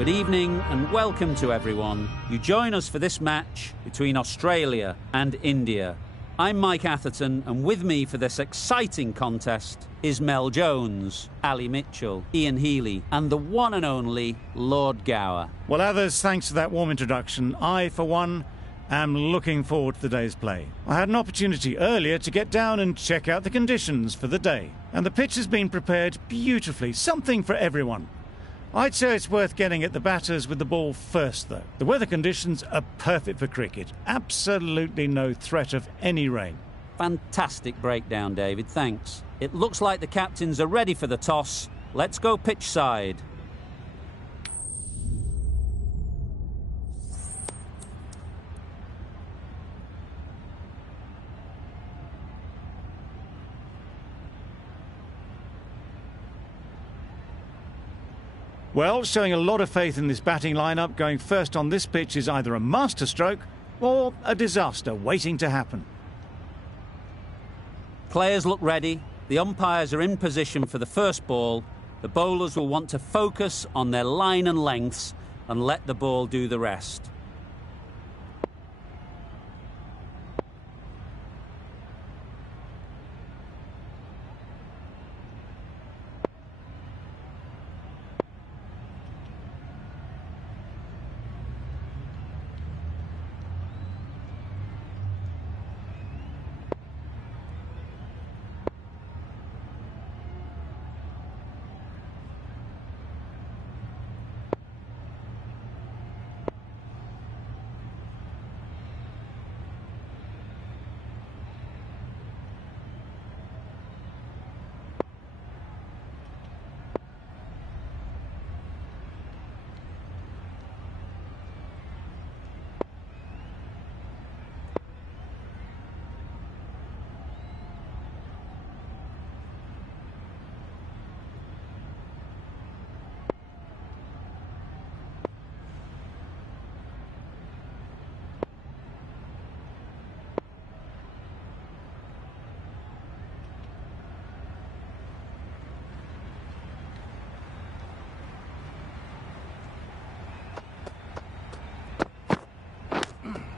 Good evening and welcome to everyone. You join us for this match between Australia and India. I'm Mike Atherton, and with me for this exciting contest is Mel Jones, Ali Mitchell, Ian Healy and the one and only Lord Gower. Well, others, thanks for that warm introduction. I, for one, am looking forward to the day's play. I had an opportunity earlier to get down and check out the conditions for the day. And the pitch has been prepared beautifully, something for everyone. I'd say it's worth getting at the batters with the ball first, though. The weather conditions are perfect for cricket. Absolutely no threat of any rain. Fantastic breakdown, David, thanks. It looks like the captains are ready for the toss. Let's go pitch side. Well, showing a lot of faith in this batting lineup, going first on this pitch is either a masterstroke or a disaster waiting to happen. Players look ready. The umpires are in position for the first ball. The bowlers will want to focus on their line and lengths and let the ball do the rest.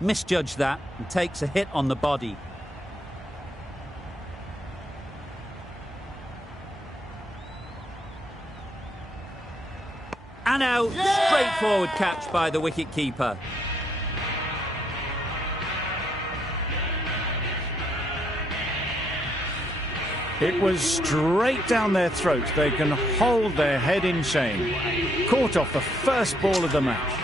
Misjudged that and takes a hit on the body. And out. Yeah! Straightforward catch by the wicket-keeper. It was straight down their throat. They can hold their head in shame. Caught off the first ball of the match.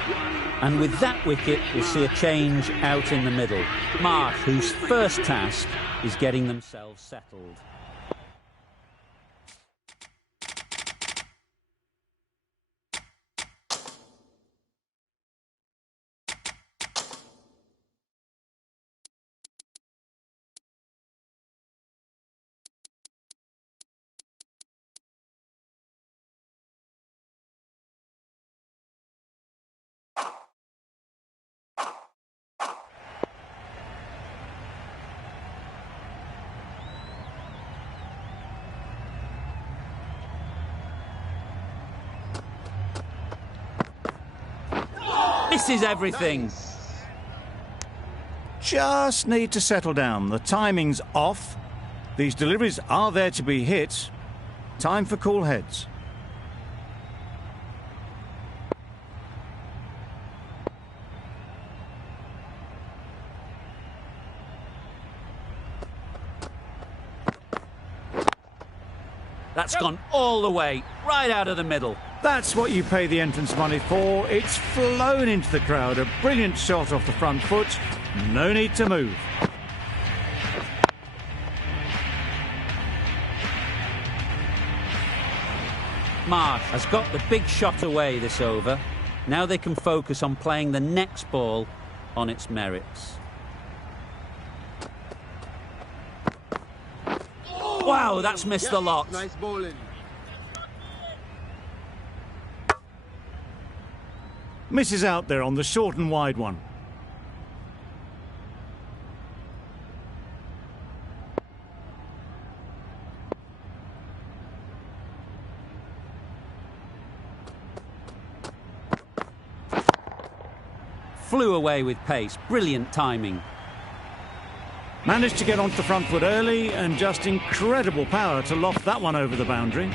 And with that wicket, we'll see a change out in the middle. Marsh, whose first task is getting themselves settled. Misses everything. Just need to settle down. The timing's off. These deliveries are there to be hit. Time for cool heads. That's gone all the way, right out of the middle. That's what you pay the entrance money for. It's flown into the crowd. A brilliant shot off the front foot. No need to move. Marsh has got the big shot away this over. Now they can focus on playing the next ball on its merits. Wow, that's missed the lot. Nice bowling. Misses out there on the short and wide one. flew away with pace. Brilliant timing. Managed to get onto the front foot early and just incredible power to loft that one over the boundary.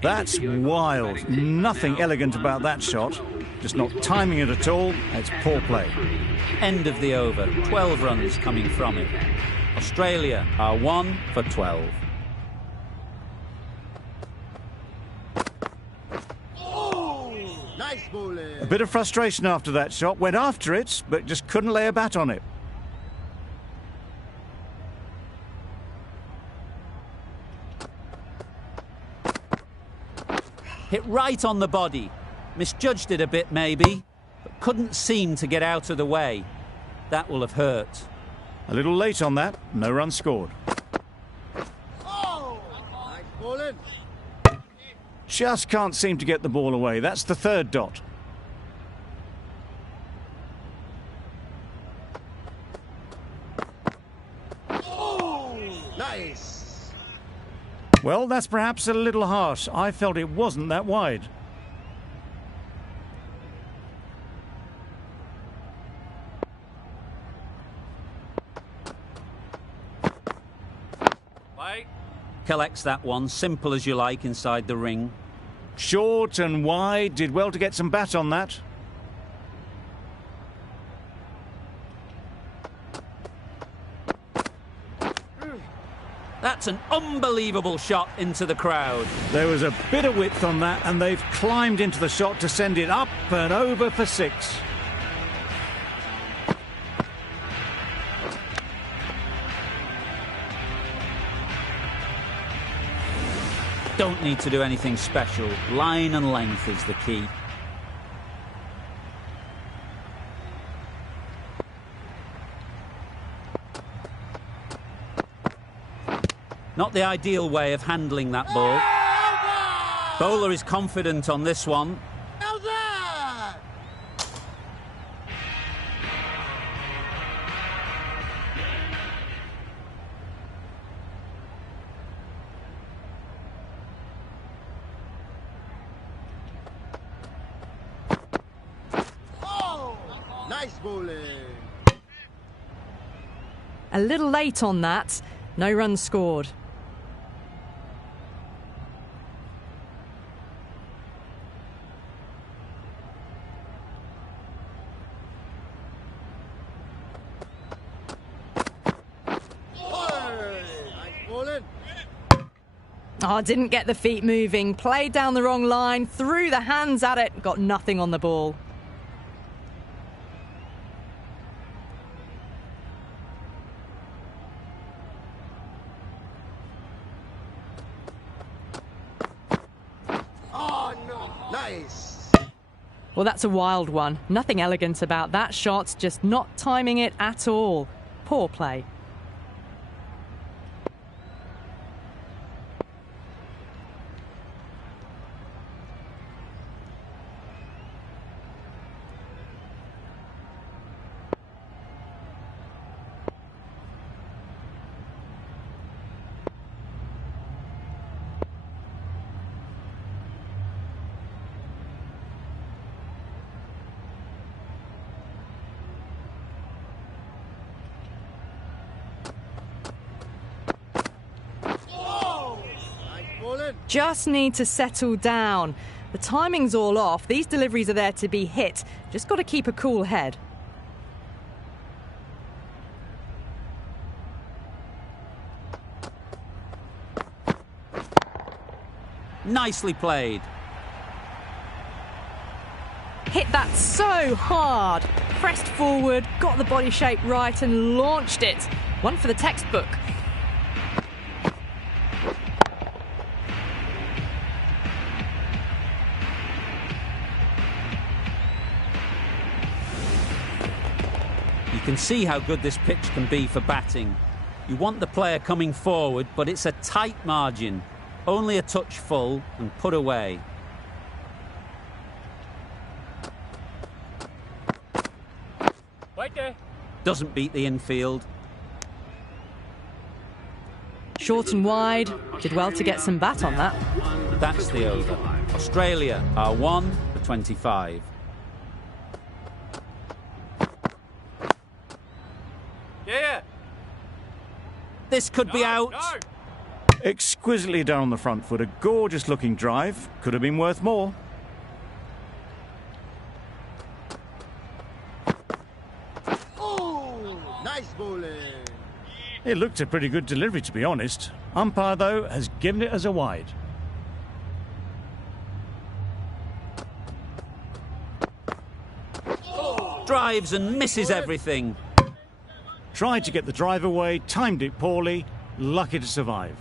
That's wild. Nothing elegant about that shot. Just not timing it at all. It's poor play. End of the over. 12 runs coming from it. Australia are 1 for 12. Nice bowling. A bit of frustration after that shot. Went after it, but just couldn't lay a bat on it. Hit right on the body. Misjudged it a bit maybe, but couldn't seem to get out of the way. That will have hurt. A little late on that. No run scored. Oh, nice bowling. Just can't seem to get the ball away. That's the third dot. Oh, nice. Well, that's perhaps a little harsh. I felt it wasn't that wide. Collects that one, simple as you like, inside the ring. Short and wide, did well to get some bat on that. That's an unbelievable shot into the crowd. There was a bit of width on that, and they've climbed into the shot to send it up and over for 6. Don't need to do anything special. Line and length is the key. Not the ideal way of handling that ball. Bowler is confident on this one. Nice bowling. A little late on that. No runs scored. Oh, didn't get the feet moving. Played down the wrong line. Threw the hands at it. Got nothing on the ball. Oh, no. Nice. Well, that's a wild one. Nothing elegant about that shot. Just not timing it at all. Poor play. Just need to settle down. The timing's all off. These deliveries are there to be hit. Just got to keep a cool head. Nicely played. Hit that so hard. Pressed forward, got the body shape right and launched it. One for the textbook. You can see how good this pitch can be for batting. You want the player coming forward, but it's a tight margin. Only a touch full and put away. Doesn't beat the infield. Short and wide. Did well to get some bat on that. That's the over. Australia are 1 for 25. Yeah. This could be out. No. Exquisitely done on the front foot. A gorgeous looking drive. Could have been worth more. Oh, nice bowling. It looked a pretty good delivery, to be honest. Umpire, though, has given it as a wide. Drives and misses everything. Tried to get the drive away, timed it poorly, lucky to survive.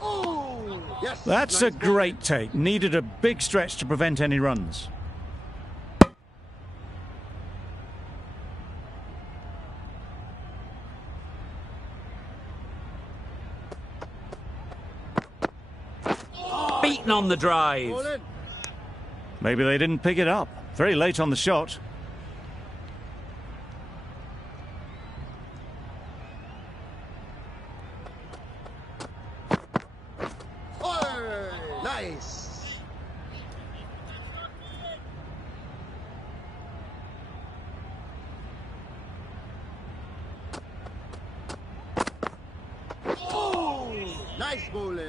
Oh, yes. That's nice a great take. Needed a big stretch to prevent any runs. Beaten on the drive. bowling. Maybe they didn't pick it up. Very late on the shot. Oh, nice. Oh, nice bowling.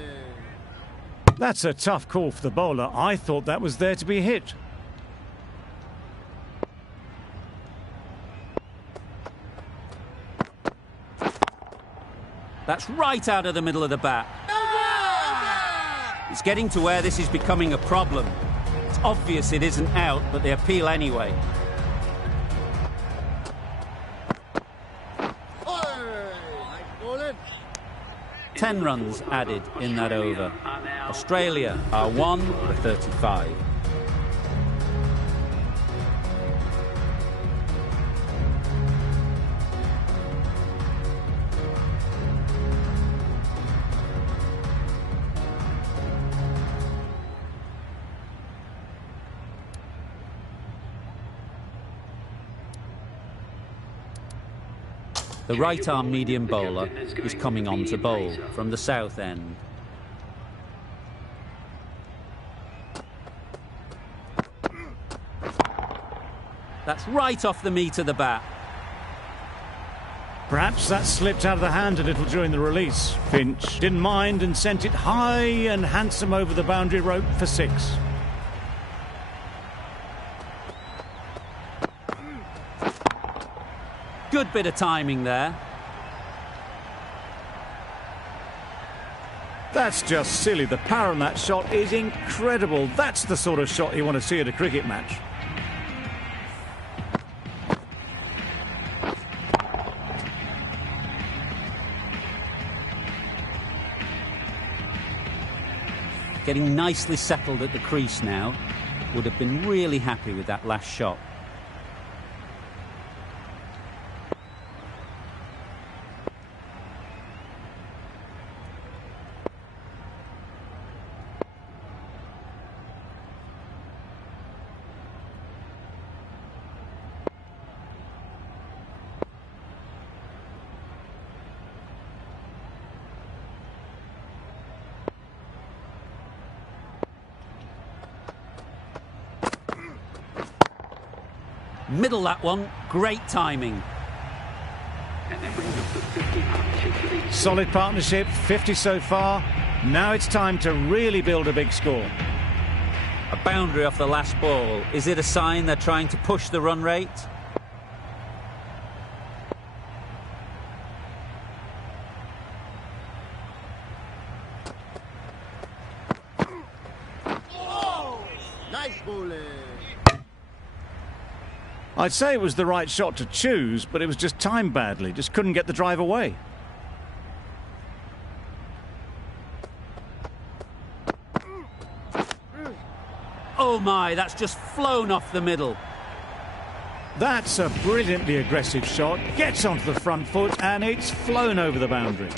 That's a tough call for the bowler. I thought that was there to be hit. That's right out of the middle of the bat. It's getting to where this is becoming a problem. It's obvious it isn't out, but they appeal anyway. Oh, nice bowling. 10 runs added in that over. Australia are 1 for 35. The right-arm medium bowler is coming on to bowl from the south end. That's right off the meat of the bat. Perhaps that slipped out of the hand a little during the release. Finch didn't mind and sent it high and handsome over the boundary rope for 6. Good bit of timing there. That's just silly. The power on that shot is incredible. That's the sort of shot you want to see at a cricket match. Getting nicely settled at the crease now. Would have been really happy with that last shot. Middle that one, great timing. Solid partnership, 50 so far. Now it's time to really build a big score. A boundary off the last ball. Is it a sign they're trying to push the run rate? Nice bowling. I'd say it was the right shot to choose, but it was just timed badly. Just couldn't get the drive away. Oh my, that's just flown off the middle. That's a brilliantly aggressive shot. Gets onto the front foot and it's flown over the boundary.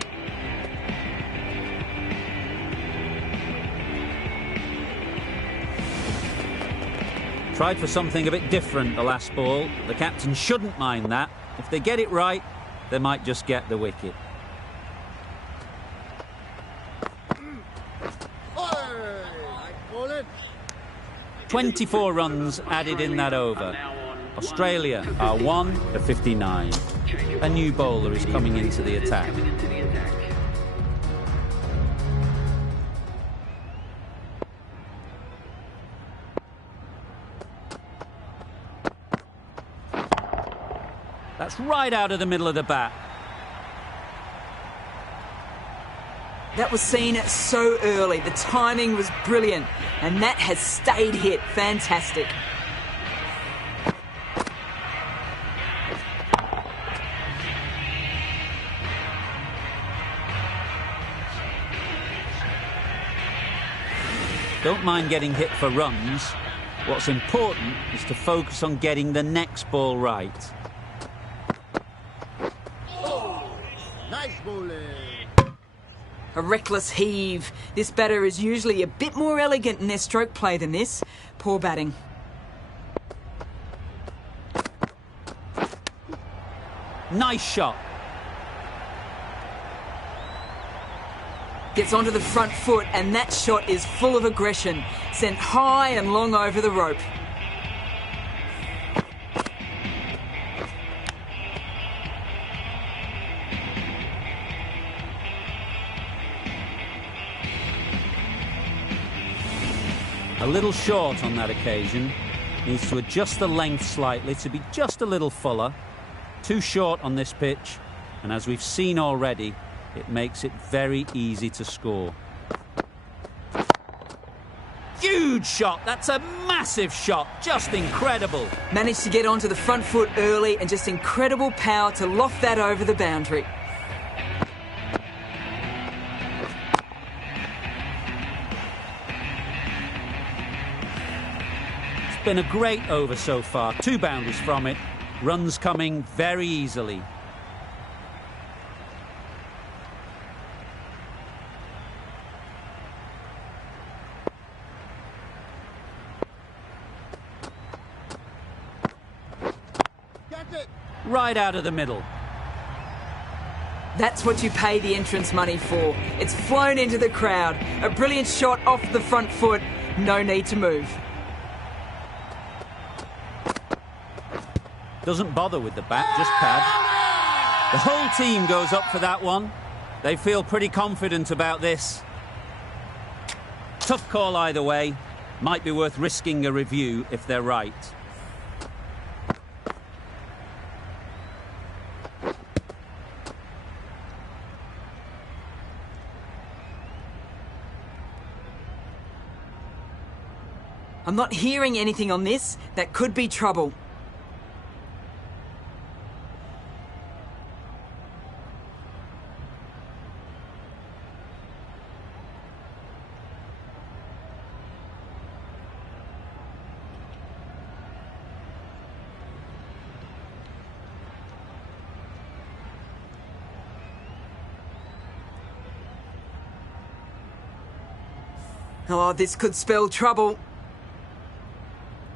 Tried for something a bit different the last ball, but the captain shouldn't mind that. If they get it right, they might just get the wicket. Nice bowling. 24 runs added in that over. Australia are 1 to 59. A new bowler is coming into the attack. That's right out of the middle of the bat. That was seen so early. The timing was brilliant, and that has stayed hit. Fantastic. Don't mind getting hit for runs. What's important is to focus on getting the next ball right. Nice bowling. A reckless heave. This batter is usually a bit more elegant in their stroke play than this. Poor batting. Nice shot. Gets onto the front foot, and that shot is full of aggression. Sent high and long over the rope. A little short on that occasion. Needs to adjust the length slightly to be just a little fuller. Too short on this pitch, and as we've seen already, it makes it very easy to score. Huge shot! That's a massive shot! Just incredible! Managed to get onto the front foot early, and just incredible power to loft that over the boundary. It's been a great over so far. 2 boundaries from it. Runs coming very easily. Right out of the middle. That's what you pay the entrance money for. It's flown into the crowd. A brilliant shot off the front foot. No need to move. Doesn't bother with the bat, just pad. The whole team goes up for that one. They feel pretty confident about this. Tough call either way. Might be worth risking a review if they're right. I'm not hearing anything on this. That could be trouble. Oh, this could spell trouble.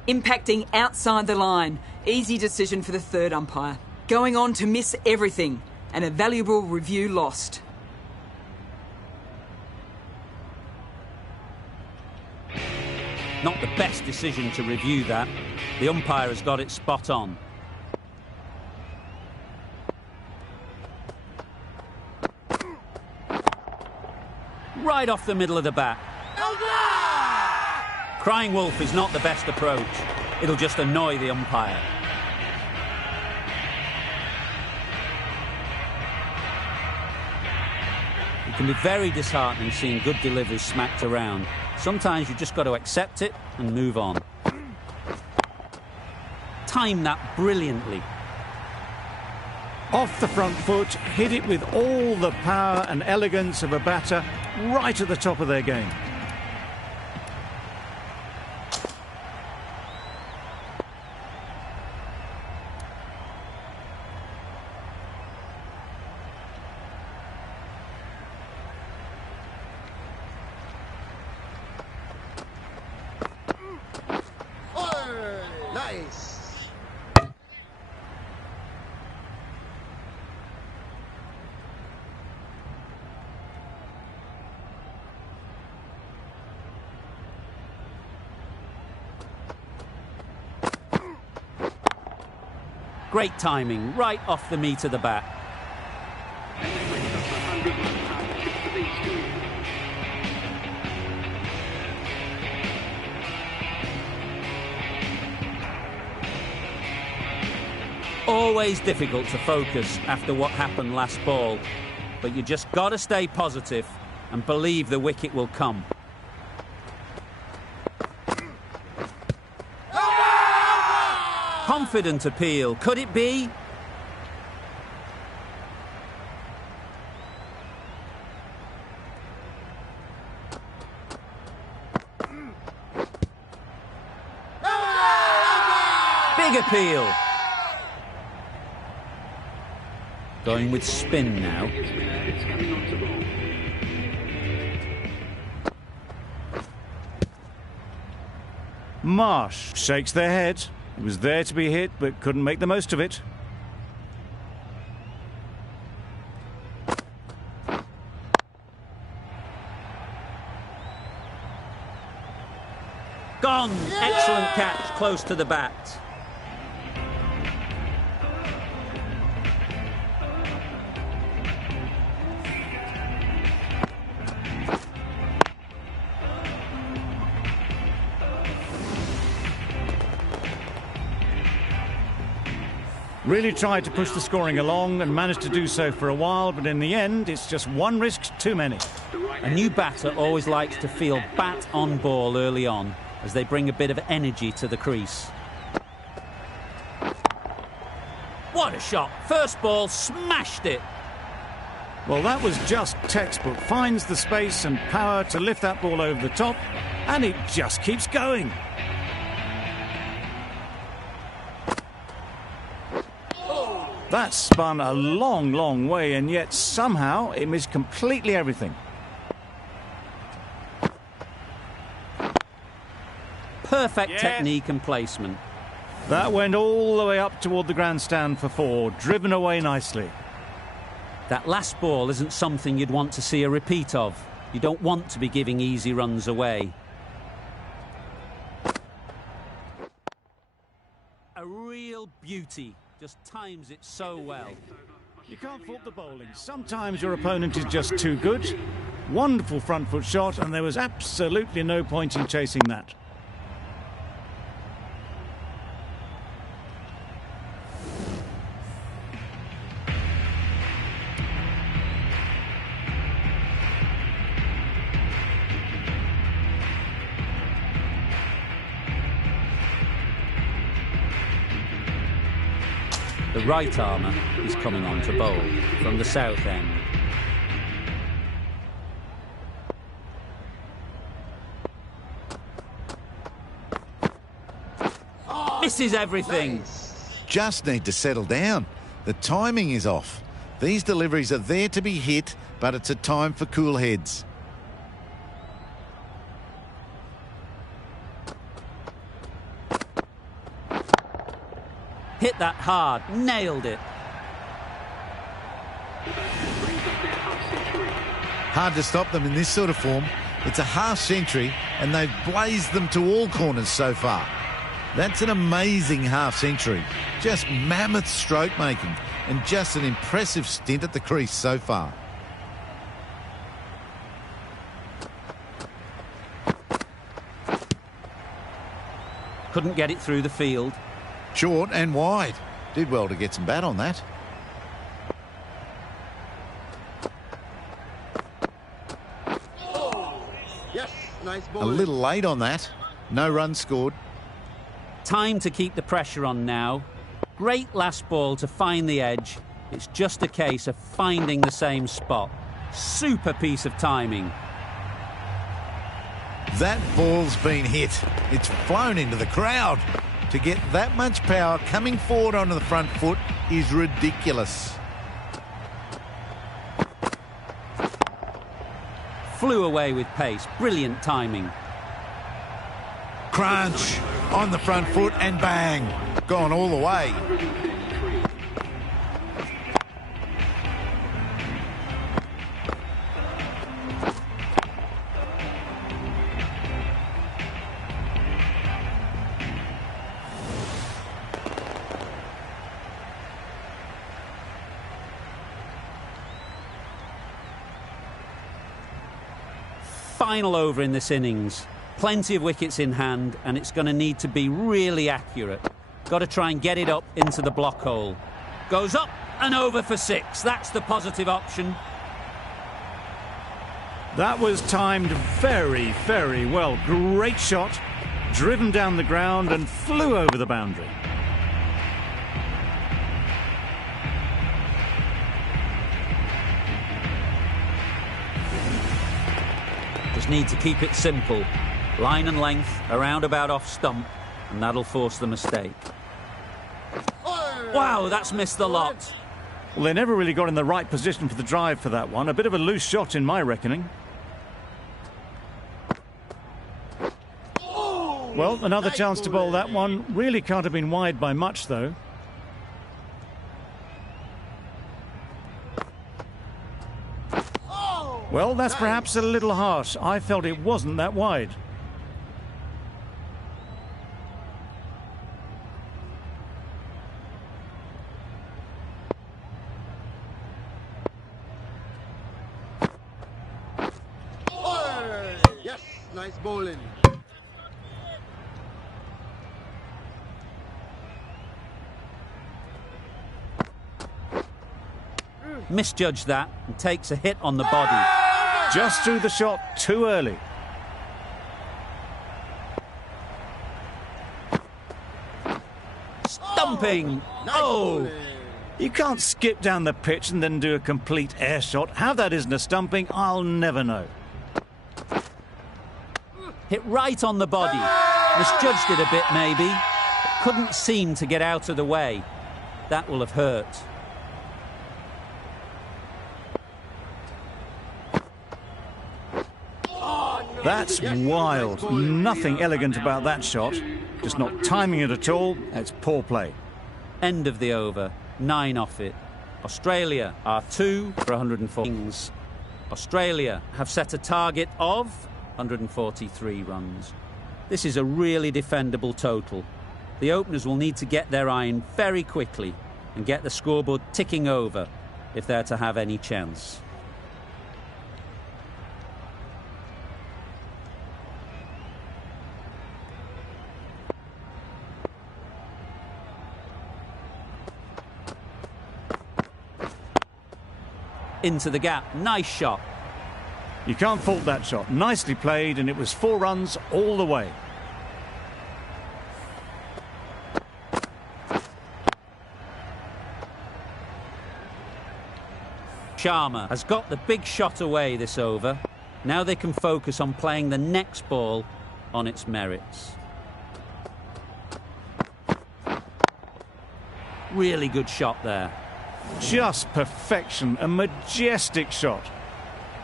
Impacting outside the line. Easy decision for the third umpire. Going on to miss everything, and a valuable review lost. Not the best decision to review that. The umpire has got it spot on. Right off the middle of the bat. Crying wolf is not the best approach. It'll just annoy the umpire. It can be very disheartening seeing good deliveries smacked around. Sometimes you've just got to accept it and move on. Timed that brilliantly. Off the front foot, hit it with all the power and elegance of a batter, right at the top of their game. Nice. Great timing, right off the meat of the bat. Always difficult to focus after what happened last ball, but you just got to stay positive and believe the wicket will come. Confident appeal, could it be? Big appeal. Going with spin now. Marsh shakes their head. He was there to be hit, but couldn't make the most of it. Gone! Excellent catch, close to the bat. Really tried to push the scoring along and managed to do so for a while, but in the end, it's just one risk too many. A new batter always likes to feel bat on ball early on, as they bring a bit of energy to the crease. What a shot! First ball, smashed it! Well, that was just textbook. Finds the space and power to lift that ball over the top, and it just keeps going. That spun a long, long way, and yet somehow it missed completely everything. Perfect technique and placement. That went all the way up toward the grandstand for 4, driven away nicely. That last ball isn't something you'd want to see a repeat of. You don't want to be giving easy runs away. A real beauty. Just times it so well. You can't fault the bowling. Sometimes your opponent is just too good. Wonderful front foot shot, and there was absolutely no point in chasing that. The right armour is coming on to bowl from the south end. Misses everything. Just need to settle down. The timing is off. These deliveries are there to be hit, but it's a time for cool heads. Hit that hard, nailed it. Hard to stop them in this sort of form. It's a half century, and they've blazed them to all corners so far. That's an amazing half century. Just mammoth stroke making, and just an impressive stint at the crease so far. Couldn't get it through the field. Short and wide. Did well to get some bat on that. Yes, nice ball. A little late on that. No runs scored. Time to keep the pressure on now. Great last ball to find the edge. It's just a case of finding the same spot. Super piece of timing. That ball's been hit. It's flown into the crowd. To get that much power coming forward onto the front foot is ridiculous. Flew away with pace. Brilliant timing. Crunch. On the front foot and bang, gone all the way. Final over in this innings. Plenty of wickets in hand, and it's going to need to be really accurate. Got to try and get it up into the block hole. Goes up and over for 6. That's the positive option. That was timed very, very well. Great shot, driven down the ground and flew over the boundary. Just need to keep it simple. Line and length, a roundabout off stump, and that'll force the mistake. Wow, that's missed the lot. Well, they never really got in the right position for the drive for that one. A bit of a loose shot in my reckoning. Well, another chance to bowl that one. Really can't have been wide by much, though. Well, that's perhaps a little harsh. I felt it wasn't that wide. Yes, nice bowling. Misjudged that and takes a hit on the body. Just threw the shot too early. Stumping! Oh! You can't skip down the pitch and then do a complete air shot. How that isn't a stumping, I'll never know. Hit right on the body. Misjudged it a bit, maybe. Couldn't seem to get out of the way. That will have hurt. That's wild. Nothing elegant about that shot. Just not timing it at all. It's poor play. End of the over. 9 off it. Australia are 2 for 104. Australia have set a target of 143 runs. This is a really defendable total. The openers will need to get their iron very quickly and get the scoreboard ticking over if they're to have any chance. Into the gap. Nice shot. You can't fault that shot. Nicely played, and it was 4 runs all the way. Sharma has got the big shot away this over. Now they can focus on playing the next ball on its merits. Really good shot there. Just perfection, a majestic shot.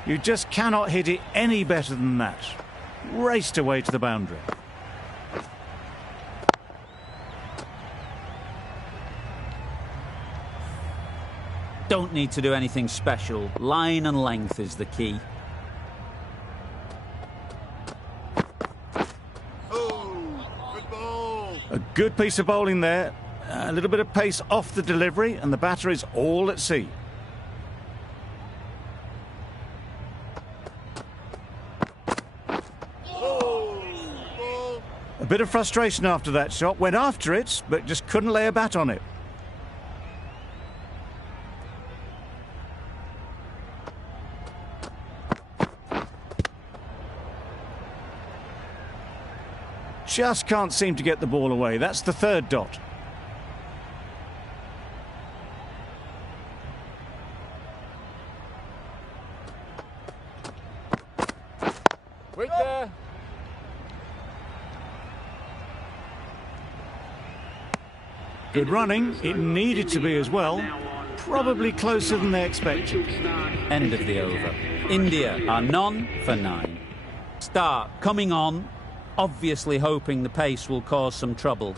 You just cannot hit it any better than that. Raced away to the boundary. Don't need to do anything special. Line and length is the key. A good piece of bowling there. A little bit of pace off the delivery, and the batter is all at sea. A bit of frustration after that shot. Went after it, but just couldn't lay a bat on it. Just can't seem to get the ball away. That's the 3rd dot. Wait there. Good running. It needed to be as well. Probably closer than they expected. End of the over. India are none for 9. Start coming on. obviously hoping the pace will cause some trouble.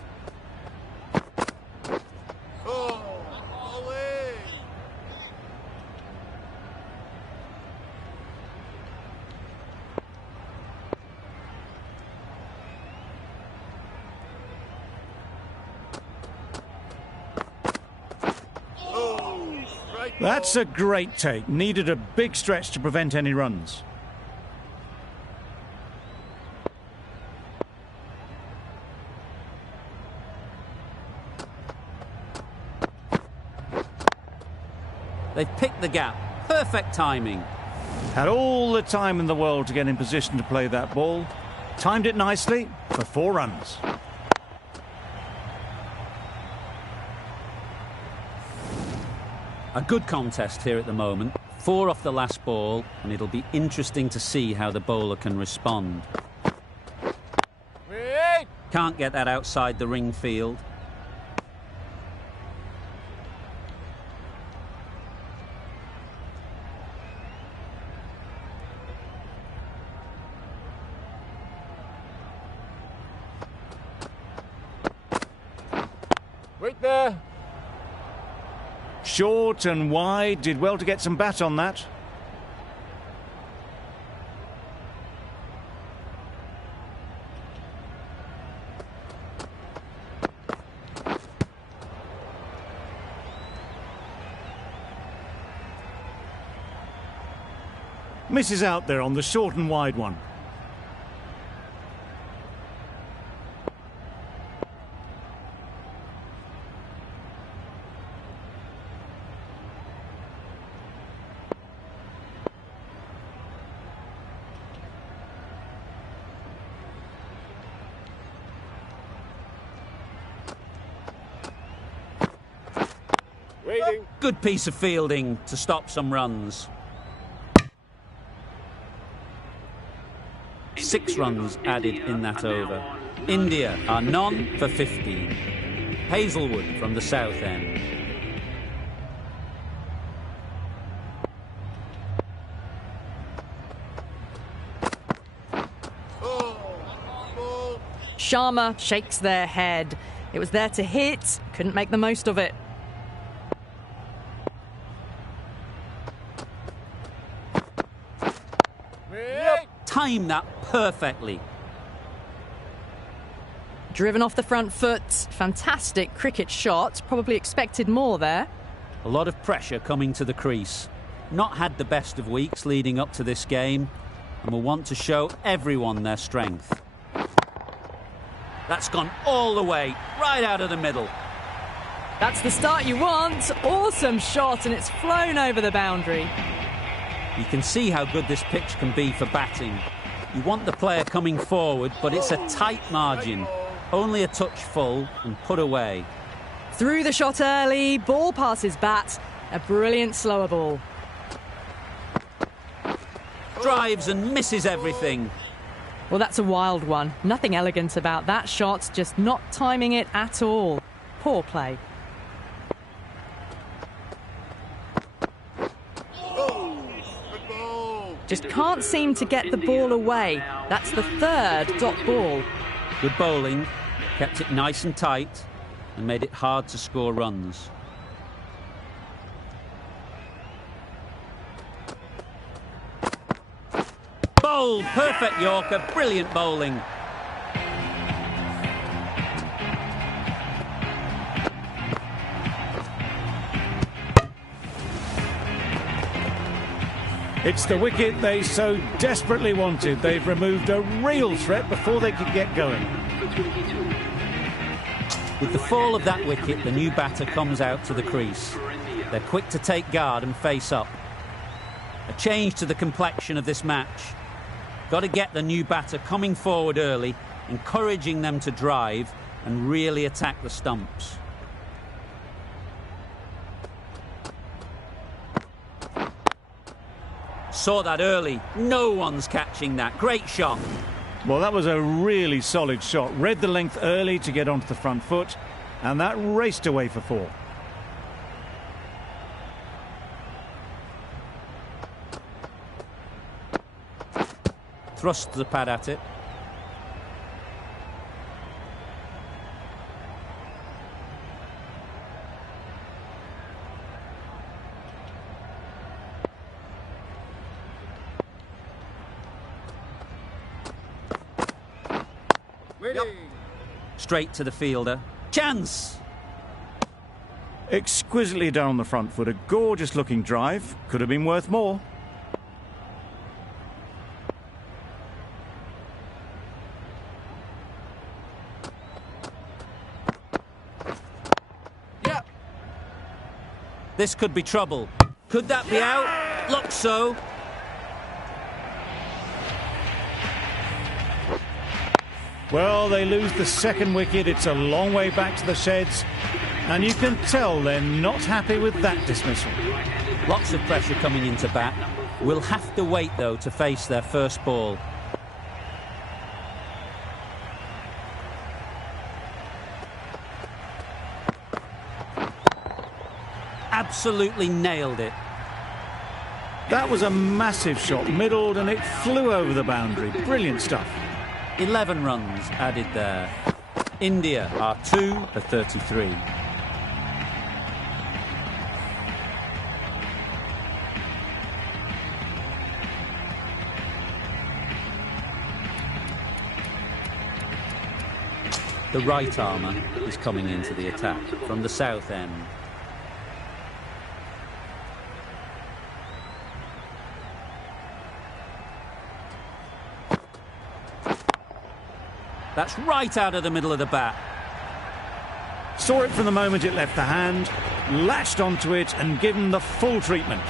That's a great take. Needed a big stretch to prevent any runs. They've picked the gap. Perfect timing. Had all the time in the world to get in position to play that ball. Timed it nicely for 4 runs. A good contest here at the moment. 4 off the last ball, and it'll be interesting to see how the bowler can respond. Can't get that outside the ring field. Wait there. Short and wide, did well to get some bat on that. Misses out there on the short and wide one. Waiting. Good piece of fielding to stop some runs. 6 runs added in that over. India are none for 50. Hazelwood from the south end. Sharma shakes their head. It was there to hit, couldn't make the most of it. Timed that perfectly. Driven off the front foot. Fantastic cricket shot. Probably expected more there. A lot of pressure coming to the crease. Not had the best of weeks leading up to this game, and will want to show everyone their strength. That's gone all the way, right out of the middle. That's the start you want. Awesome shot, and it's flown over the boundary. You can see how good this pitch can be for batting. You want the player coming forward, but it's a tight margin. Only a touch full and put away. Through the shot early, ball passes bat. A brilliant slower ball. Drives and misses everything. Well, that's a wild one. Nothing elegant about that shot, just not timing it at all. Poor play. Just can't seem to get the ball away. That's the 3rd dot ball. Good bowling, kept it nice and tight, and made it hard to score runs. Bowled, perfect Yorker, brilliant bowling. It's the wicket they so desperately wanted. They've removed a real threat before they could get going. With the fall of that wicket, the new batter comes out to the crease. They're quick to take guard and face up. A change to the complexion of this match. Got to get the new batter coming forward early, encouraging them to drive and really attack the stumps. Saw that early. No one's catching that. Great shot. Well, that was a really solid shot. Read the length early to get onto the front foot, and that raced away for 4. Thrust the pad at it. Waiting. Straight to the fielder. Chance! Exquisitely done on the front foot. A gorgeous looking drive. Could have been worth more. Yep. This could be trouble. Could that be out? Looks so. Well, they lose the second wicket. It's a long way back to the sheds. And you can tell they're not happy with that dismissal. Lots of pressure coming into bat. We'll have to wait, though, to face their first ball. Absolutely nailed it. That was a massive shot, middled, and it flew over the boundary. Brilliant stuff. 11 runs added there. India are 2 for 33. The right armour is coming into the attack from the south end. That's right out of the middle of the bat. Saw it from the moment it left the hand, latched onto it and given the full treatment.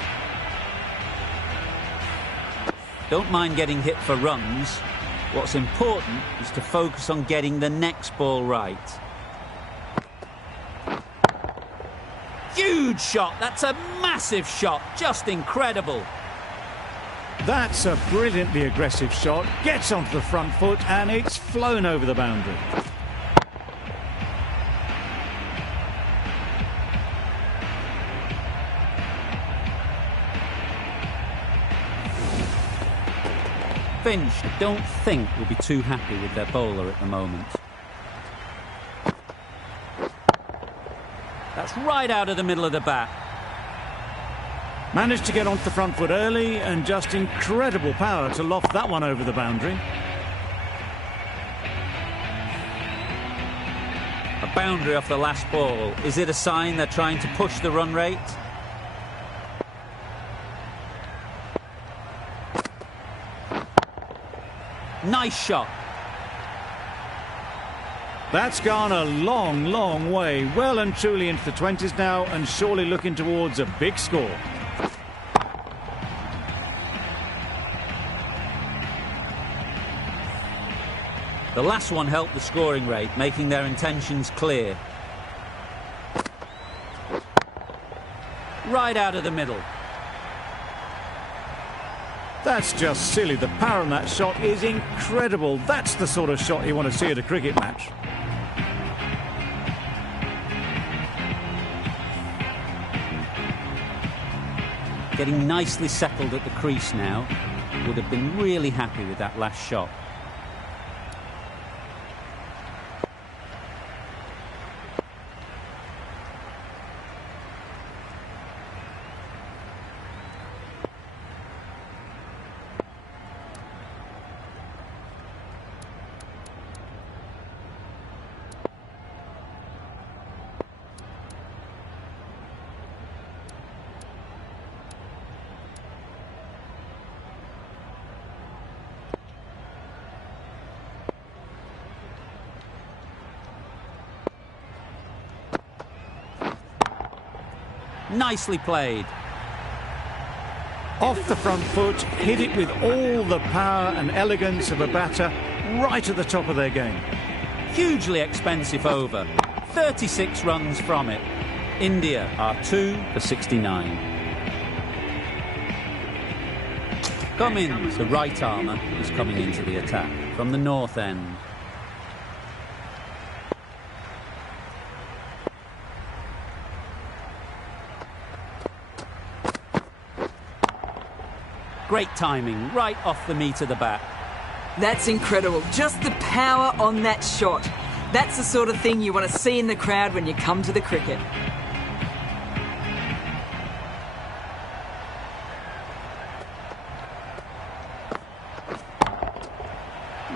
Don't mind getting hit for runs. What's important is to focus on getting the next ball right. Huge shot. That's a massive shot. Just incredible. That's a brilliantly aggressive shot. Gets onto the front foot and it's flown over the boundary. Finch, I don't think, will be too happy with their bowler at the moment. That's right out of the middle of the bat. Managed to get onto the front foot early and just incredible power to loft that one over the boundary. A boundary off the last ball. Is it a sign they're trying to push the run rate? Nice shot. That's gone a long, long way. Well and truly into the 20s now and surely looking towards a big score. The last one helped the scoring rate, making their intentions clear. Right out of the middle. That's just silly. The power on that shot is incredible. That's the sort of shot you want to see at a cricket match. Getting nicely settled at the crease now. Would have been really happy with that last shot. Nicely played. Off the front foot, hit it with all the power and elegance of a batter, right at the top of their game. Hugely expensive over. 36 runs from it. India are 2 for 69. Cummins, the right armour, is coming into the attack from the north end. Great timing, right off the meat of the bat. That's incredible. Just the power on that shot. That's the sort of thing you want to see in the crowd when you come to the cricket.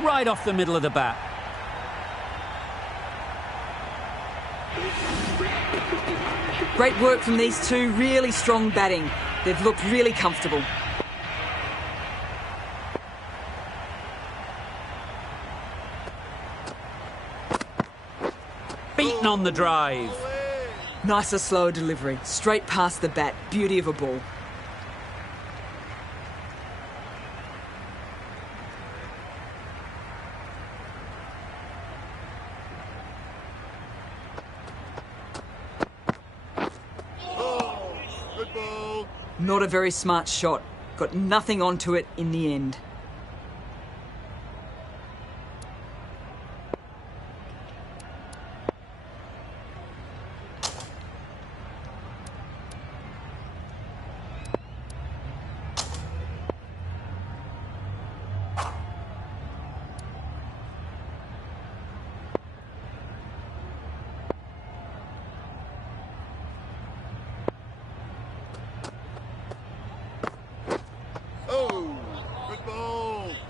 Right off the middle of the bat. Great work from these two, really strong batting. They've looked really comfortable. Beaten on the drive. Nicer, slower delivery. Straight past the bat. Beauty of a ball. Good ball. Not a very smart shot. Got nothing onto it in the end.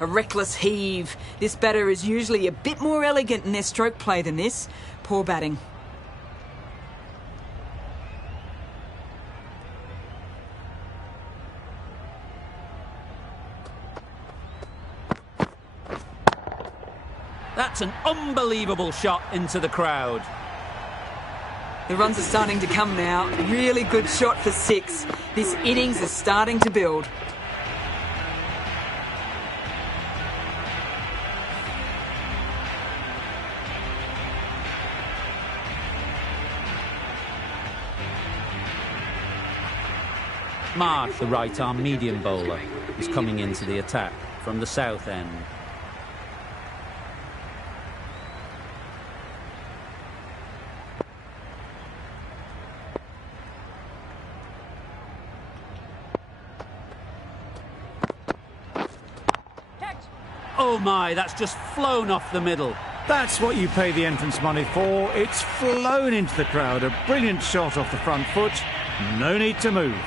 A reckless heave. This batter is usually a bit more elegant in their stroke play than this. Poor batting. That's an unbelievable shot into the crowd. The runs are starting to come now. Really good shot for 6. This innings is starting to build. Marsh, the right-arm medium bowler, is coming into the attack from the south end. Oh my, that's just flown off the middle. That's what you pay the entrance money for. It's flown into the crowd. A brilliant shot off the front foot. No need to move.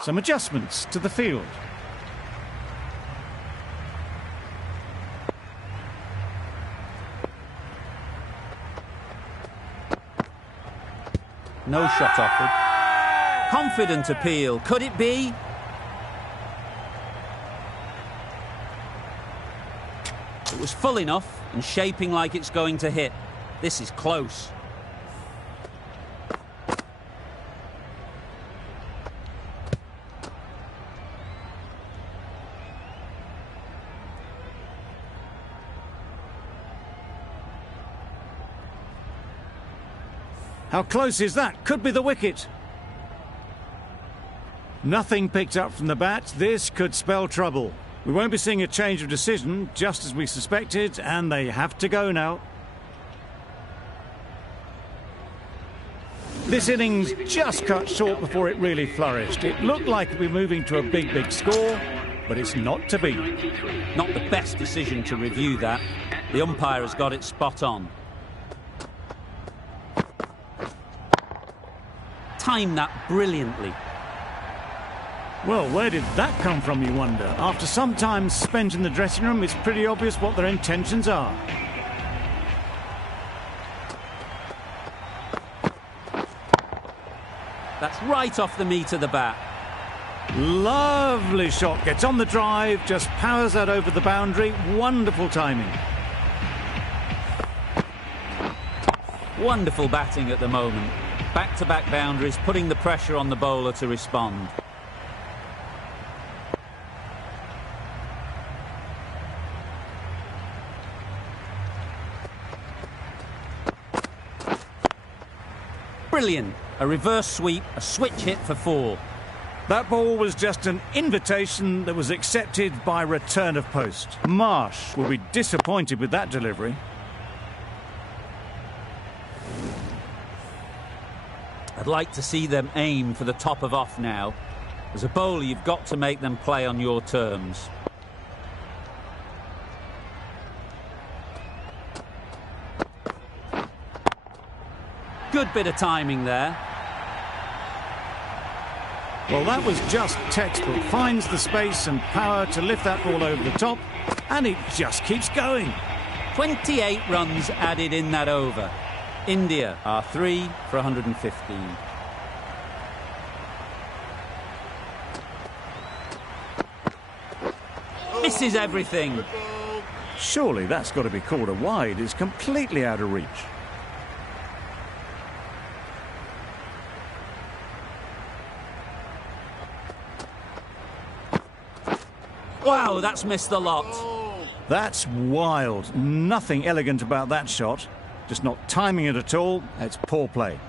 Some adjustments to the field. No shot offered. Confident appeal. Could it be? It was full enough and shaping like it's going to hit. This is close. How close is that? Could be the wicket. Nothing picked up from the bat. This could spell trouble. We won't be seeing a change of decision, just as we suspected, and they have to go now. This innings just cut short before it really flourished. It looked like we're moving to a big, big score, but it's not to be. Not the best decision to review that. The umpire has got it spot on. Timed that brilliantly. Well, where did that come from, you wonder? After some time spent in the dressing room, it's pretty obvious what their intentions are. That's right off the meat of the bat. Lovely shot. Gets on the drive, just powers that over the boundary. Wonderful timing. Wonderful batting at the moment. Back-to-back boundaries, putting the pressure on the bowler to respond. Brilliant. A reverse sweep, a switch hit for 4. That ball was just an invitation that was accepted by return of post. Marsh will be disappointed with that delivery. I'd like to see them aim for the top of off now. As a bowler, you've got to make them play on your terms. Good bit of timing there. Well, that was just textbook. Finds the space and power to lift that ball over the top, and it just keeps going. 28 runs added in that over. India are 3 for 115. Misses everything. Surely that's got to be called a wide. It's completely out of reach. Wow, that's missed the lot. That's wild. Nothing elegant about that shot. Just not timing it at all. It's poor play.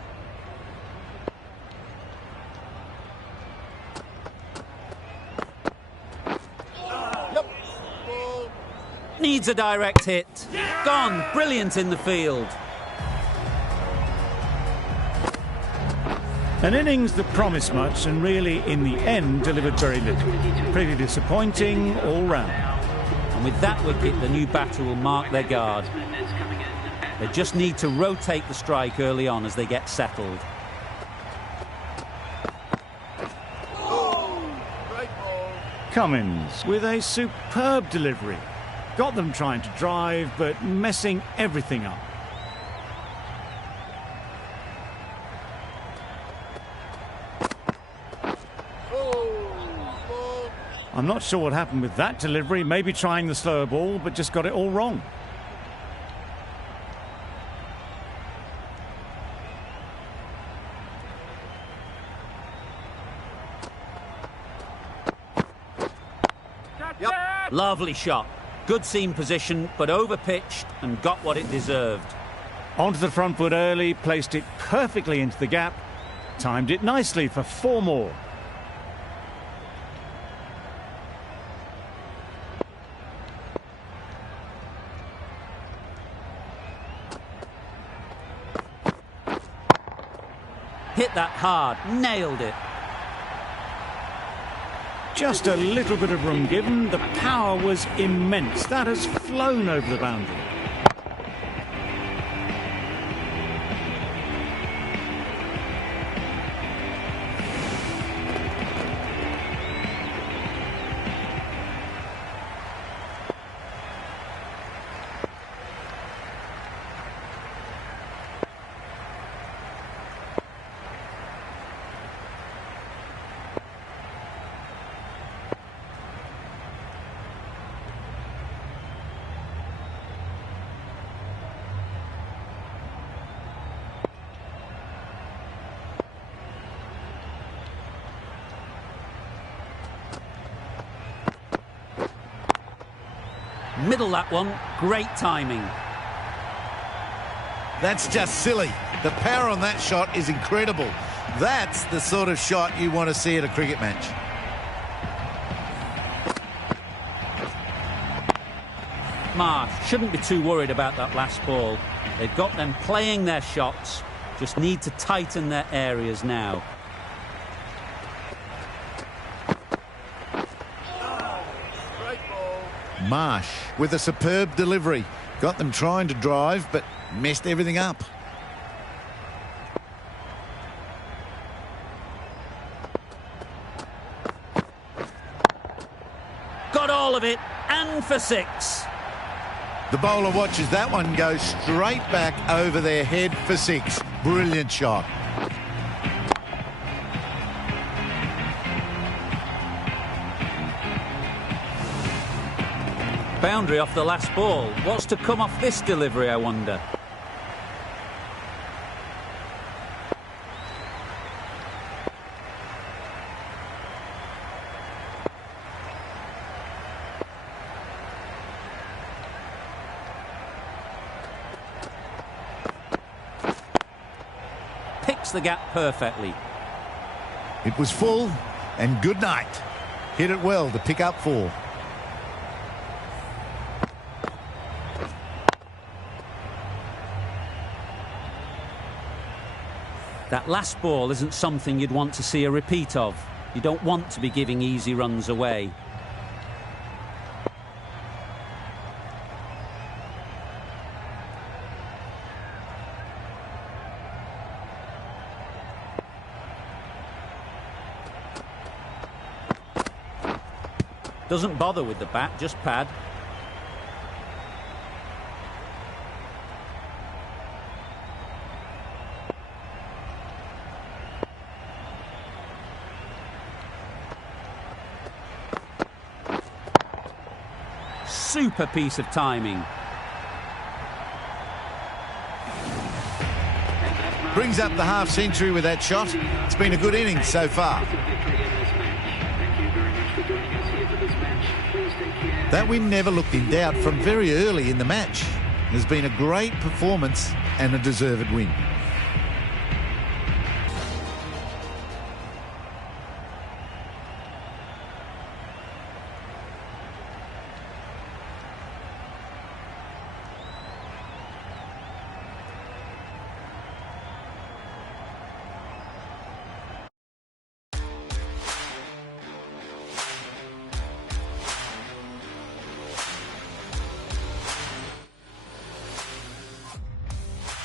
Needs a direct hit. Gone. Brilliant in the field. An innings that promised much and really, in the end, delivered very little. Pretty disappointing all round. And with that wicket, the new batter will mark their guard. They just need to rotate the strike early on as they get settled. Cummins with a superb delivery. Got them trying to drive, but messing everything up. I'm not sure what happened with that delivery. Maybe trying the slower ball, but just got it all wrong. Lovely shot. Good seam position, but over-pitched and got what it deserved. Onto the front foot early, placed it perfectly into the gap. Timed it nicely for 4 more. Hit that hard, nailed it. Just a little bit of room given. The power was immense. That has flown over the boundary. Middle that one, great timing. That's just silly. The power on that shot is incredible. That's the sort of shot you want to see at a cricket match. Marsh shouldn't be too worried about that last ball. They've got them playing their shots, just need to tighten their areas now. Marsh with a superb delivery. Got them trying to drive, but messed everything up. Got all of it, and for 6. The bowler watches that one go straight back over their head for 6. Brilliant shot. Boundary off the last ball. What's to come off this delivery, I wonder? fits the gap perfectly. It was full, and good night. Hit it well to pick up 4. That last ball isn't something you'd want to see a repeat of. You don't want to be giving easy runs away. Doesn't bother with the bat, just pad. Super piece of timing. Brings up the half-century with that shot. It's been a good innings so far. That win never looked in doubt from very early in the match. It has been a great performance and a deserved win.